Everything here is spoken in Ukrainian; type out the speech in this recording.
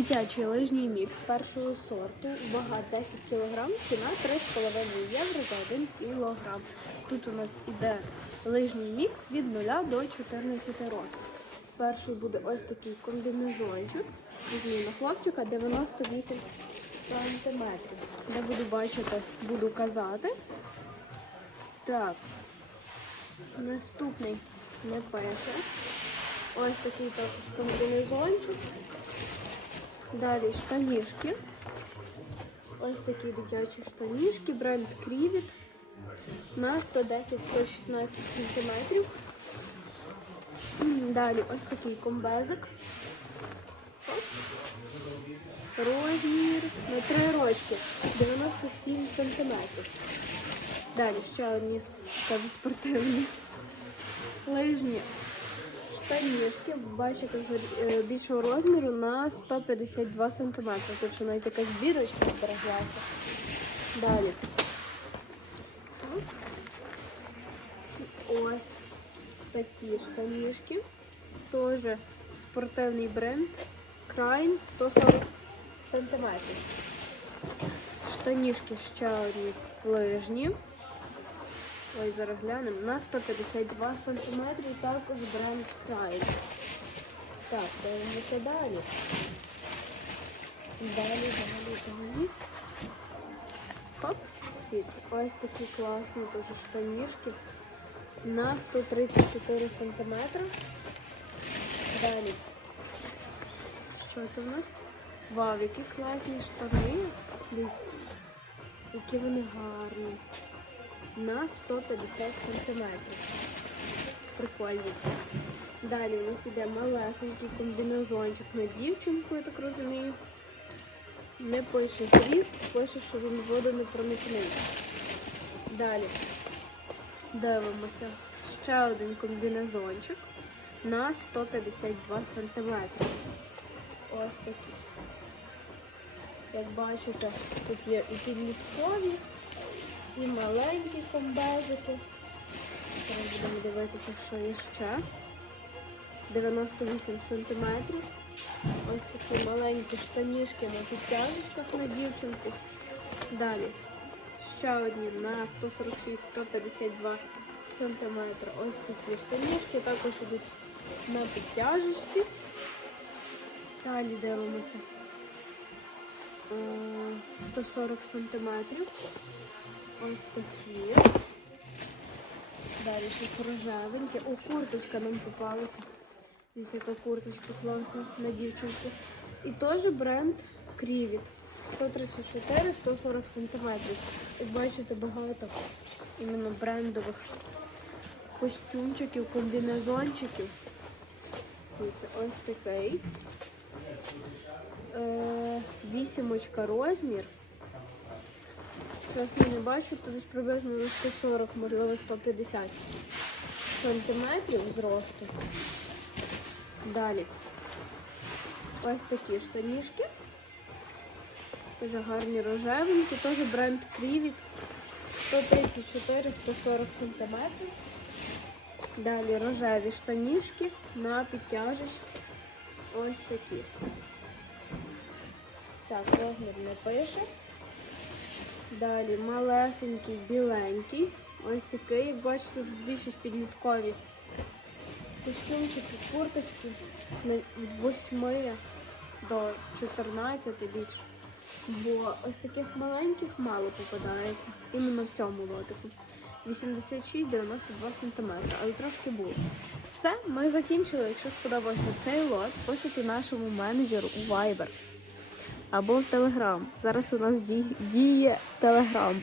Дитячий лижній мікс першого сорту, вага 10 кг, ціна 3,5 євро за 1 кг. Тут у нас іде лижній мікс від 0 до 14 років. Перший буде ось такий комбінезончик. На хлопчика 98 см. Де буду бачити, буду казати. Так. Наступний не пише. Ось такий також комбінезончик. Далі штанішки. Ось такі дитячі штанішки, бренд Крівіт на 110-116 см. Далі ось такий комбезик. Розмір на 3 рочки 97 см. Далі ще одні кажу, спортивні. Лижні штанішки, бачите, вже е, більшого розміру на 152 см. Тут ще навіть якась бірочка збереглася. Далі. Ось такі штанішки. Теж спортивний бренд. Крайн 140 см. Штанішки ще одні лижні. Ой, зараз глянемо. На 152 см також бренд Крайн. Так, дивимося далі. Далі, далі, далі. Хоп. Ось такі класні дуже штанішки на 134 см. Далі. Що це в нас? Вау, які класні штани. Які вони гарні. На 150 см. Прикольні. Далі у нас іде малесенький комбінезончик на дівчинку, я так розумію. Не пише зріст, пише, що він водонепроникний. Далі дивимося. Ще один комбінезончик на 152 см. Ось такий. Як бачите, тут є і підліткові, і маленькі комбезики. Зараз будемо дивитися, що є ще. 98 см. Ось такі маленькі штанішки на підтяжечках на дівчинку. Далі ще одні на 146-152 см. Ось такі штанішки, також йдуть на підтяжечці. Далі дивимося. Е, 140 см. Ось такі. Далі щось рожевеньке. О, курточка нам попалася. Дивіться, яка курточка класна на дівчинку. І теж бренд Крівіт. 134-140 см. Як бачите, багато іменно брендових костюмчиків, комбінезончиків. Дивіться, ось такий. Е, вісімочка розмір. Чесно не бачу, то десь приблизно на 140, можливо 150 сантиметрів зросту. Далі. Ось такі штанішки. Дуже гарні рожевенькі, теж бренд Крівіт. 134-140 см. Далі рожеві штанішки на підтяжечці. Ось такі. Так, розмір не пише. Далі малесенький, біленький. Ось такий, як бачите, тут більшість підліткові. Костюмчики, курточки від 8 до 14 більше. Бо ось таких маленьких мало попадається. Іменно в цьому лотику. 86-92 см, але трошки було. Все, ми закінчили. Якщо сподобався цей лот, пишіть нашому менеджеру у Viber або в Телеграм. Зараз у нас ді- діє Telegram.